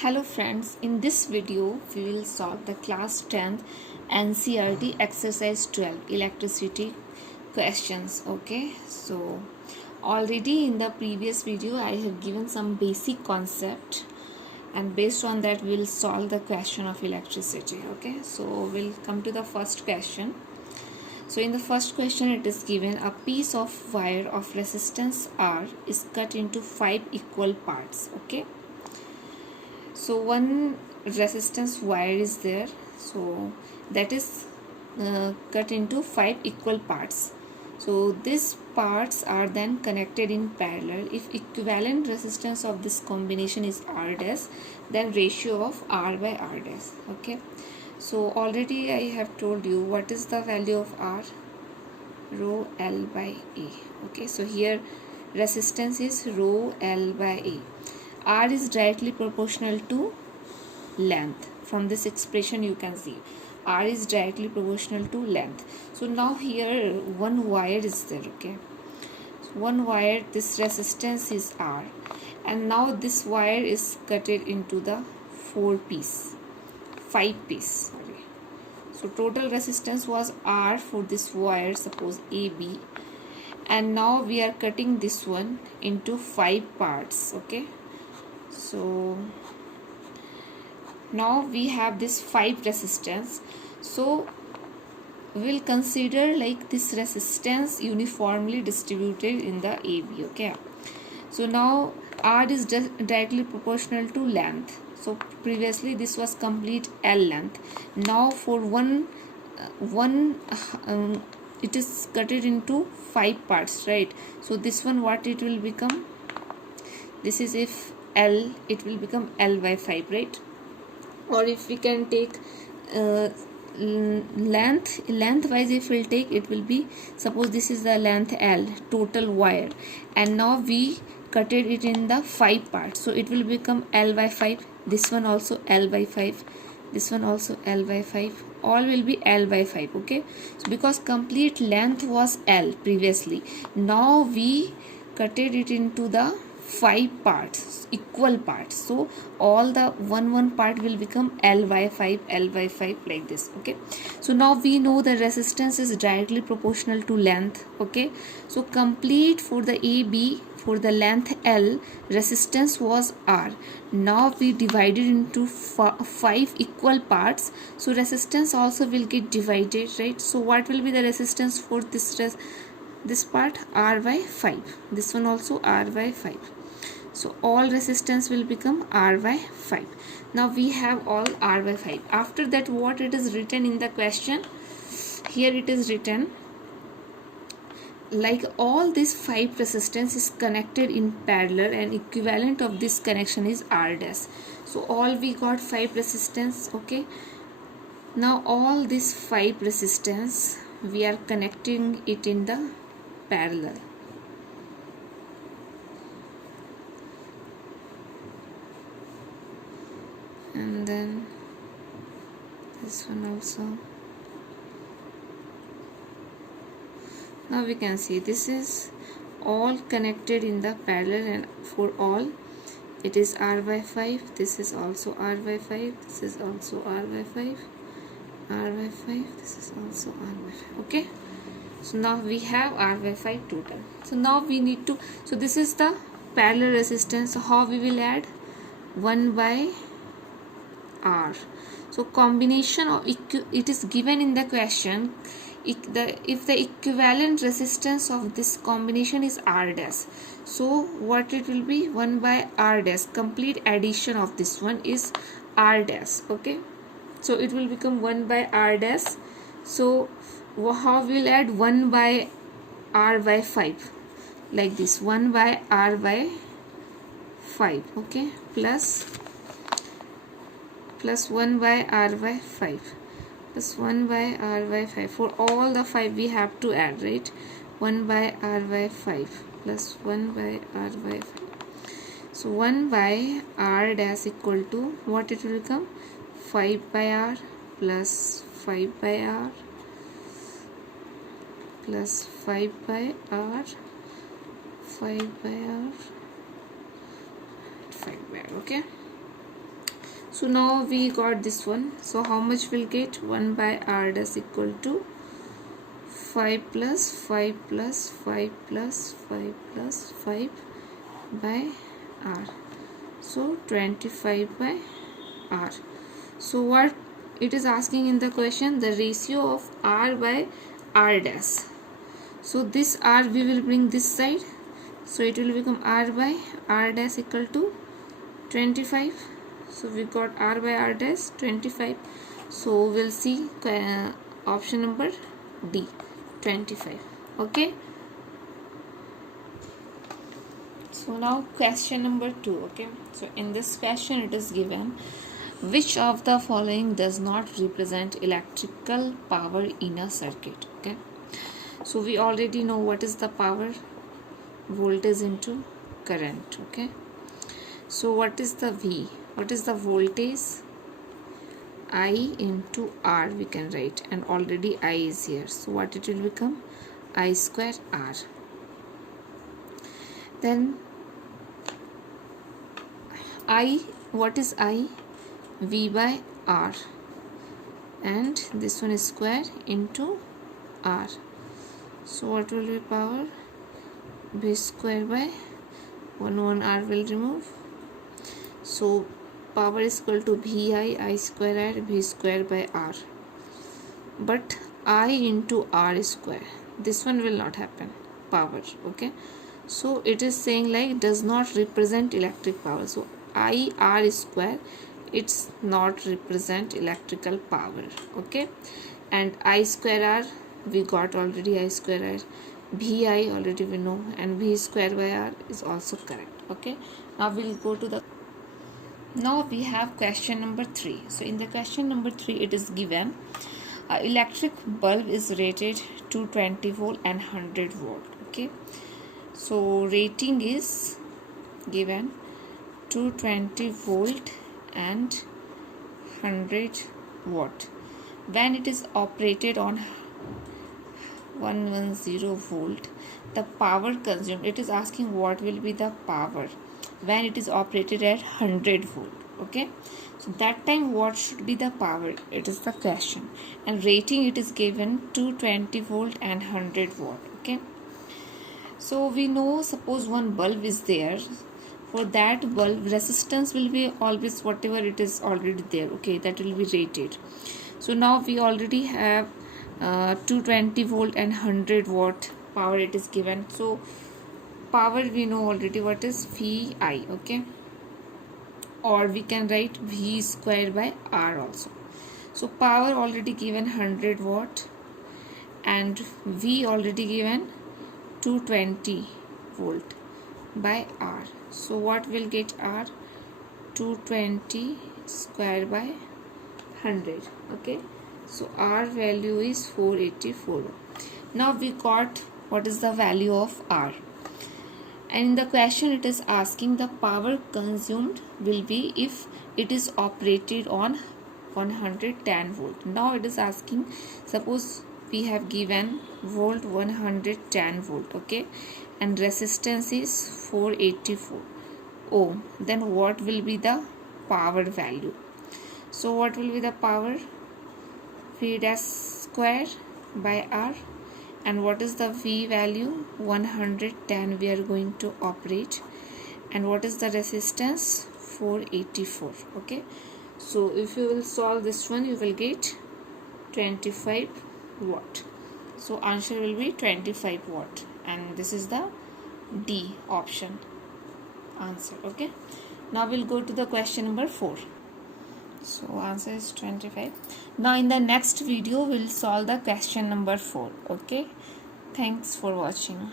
Hello friends, in this video we will solve the class 10th NCERT exercise 12 electricity questions. Okay, so already in the previous video I have given some basic concept, and based on that we will solve the question of electricity. Okay, so we'll come to the first question. So in the first question it is given a piece of wire of resistance R is cut into 5 equal parts. Okay, so one resistance wire is there, so that is cut into 5 equal parts. So these parts are then connected in parallel. If equivalent resistance of this combination is R dash, then ratio of R by R dash. Okay, so already I have told you what is the value of R, rho L by A. Okay, so here resistance is rho L by A. R is directly proportional to length. From this expression you can see R is directly proportional to length. So now here one wire is there. Okay, so one wire, this resistance is R, and now this wire is cutted into the 5 piece. Sorry. So total resistance was R for this wire, suppose AB, and now we are cutting this one into 5 parts. Okay, so now we have this 5 resistance. So we will consider like this resistance uniformly distributed in the AB. Okay, so now R is directly proportional to length. So previously this was complete L length. Now for one it is cutted into 5 parts, right? So this one, what it will become, this is if L, it will become L by 5, right? Or if we can take lengthwise, if we'll take, it will be, suppose this is the length L, total wire, and now we cutted it in the 5 parts, so it will become L by 5. This one also L by 5, this one also L by 5, all will be L by 5. Okay, so because complete length was L previously, now we cutted it into the 5 parts, equal parts, so all the one part will become L by 5, L by 5, like this. Okay, so now we know the resistance is directly proportional to length. Okay, so complete for the AB, for the length L, resistance was R. Now we divided into 5 equal parts, so resistance also will get divided, right? So what will be the resistance for this part? R by 5. This one also R by 5. So all resistance will become R by 5. Now we have all R by 5. After that, what it is written in the question? Here it is written like all these 5 resistance is connected in parallel, and equivalent of this connection is R dash. So all we got 5 resistance. Okay, now all these 5 resistance we are connecting it in the parallel. And then this one also. Now we can see this is all connected in the parallel, and for all it is R by 5. This is also R by 5. This is also R by 5. R by 5. This is also R by 5. Okay, so now we have R by 5 total. So now we need to, so this is the parallel resistance. So how we will add? 1 by R. So combination of it is given in the question, if the equivalent resistance of this combination is R dash, so what it will be? 1 by R dash. Complete addition of this one is R dash. Okay, so it will become 1 by R dash. So how we'll add? 1 by R by 5, like this, 1 by R by 5. Okay, plus 1 by R by 5, plus 1 by R by 5. For all the 5 we have to add, right? 1 by R by 5 plus 1 by R by 5. So 1 by R dash equal to, what it will become? 5 by R plus 5 by R plus 5 by R, 5 by R, 5 by R. Okay, So now we got this one. So how much we'll get? 1 by r dash equal to 5 plus 5 plus 5 plus 5 plus 5 by r. So 25 by r. So what it is asking in the question? The ratio of r by r dash. So this r we will bring this side. So it will become r by r dash equal to 25. So we got r by r dash 25. So we'll see option number D, 25. Okay. So now question number 2. Okay. So in this question it is given, which of the following does not represent electrical power in a circuit? Okay. So we already know what is the power, voltage into current. Okay. So what is the V? What is the voltage? I into R we can write, and already I is here. So what it will become? I square R. Then I, what is I? V by R, and this one is square into R. So what will be power? V square by 1 R will remove. So power is equal to VI, I square R, V square by R. But I into R square, this one will not happen, power. Okay. So it is saying like does not represent electric power. So I R square, it's not represent electrical power. Okay. And I square R, we got already I square R. VI already we know, and V square by R is also correct. Okay. Now we'll go to the, now we have question number 3. So in the question number 3 it is given, electric bulb is rated 220 volt and 100 volt. Okay. So rating is given 220 volt and 100 watt. When it is operated on 110 volt, the power consumed, it is asking what will be the power when it is operated at 100 volt. Okay. So that time what should be the power? It is the question. And rating it is given 220 volt and 100 watt. Okay. So we know, suppose one bulb is there, for that bulb resistance will be always whatever it is already there. Okay, that will be rated. So now we already have 220 volt and 100 watt power it is given. So power we know already what is VI. Okay, or we can write V square by R also. So power already given 100 watt and V already given 220 volt by R. So what will get R? 220 square by 100. Okay. So R value is 484. Now we got what is the value of R. And in the question it is asking the power consumed will be if it is operated on 110 volt. Now it is asking, suppose we have given volt 110 volt. Okay. And resistance is 484 ohm. Then what will be the power value? So what will be the power? V dash square by R. And what is the V value? 110 we are going to operate. And what is the resistance? 484. Okay. So if you will solve this one, you will get 25 watt. So answer will be 25 watt. And this is the D option answer. Okay. Now we'll go to the question number 4. So answer is 25. Now in the next video we'll solve the question number 4. Okay. Thanks for watching.